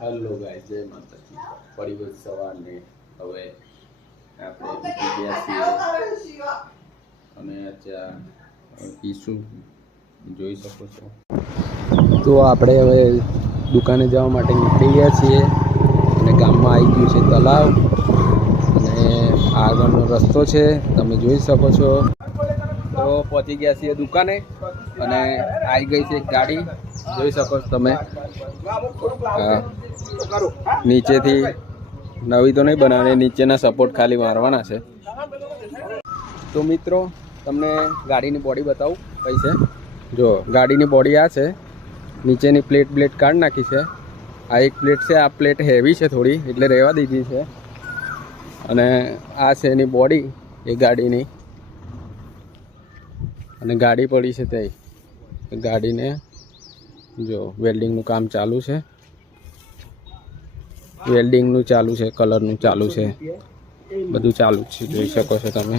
Hello guys, જય માતાજી। ફરી વખત સવારને હવે આપણે ઉઠી ગયા છીએ અને અત્યારે પીશું જોઈ શકો છો। તો આપણે હવે દુકાને જવા માટે નીકળી ગયા છીએ અને ગામમાં આવી ગયું છે તલાવ અને આગળનો રસ્તો છે, તમે જોઈ શકો છો। તો પહોંચી ગયા છીએ દુકાને અને આવી ગઈ છે એક ગાડી, જોઈ શકો છો તમે। નીચેથી નવી તો નહીં બનાવે, નીચેના સપોર્ટ ખાલી મારવાના છે। તો મિત્રો તમને ગાડીની બોડી બતાવું કઈ છે। જો ગાડીની બોડી આ છે, નીચેની પ્લેટ કાઢી નાખી છે। આ એક પ્લેટ છે, આ પ્લેટ હેવી છે થોડી એટલે રહેવા દીધી છે અને આ છે એની બોડી એ ગાડીની, અને ગાડી પડી છે તે ગાડીને જો વેલ્ડિંગનું કામ ચાલુ છે, વેલ્ડિંગનું ચાલુ છે, કલરનું ચાલુ છે, બધું ચાલુ છે, જોઈ શકો છો તમે।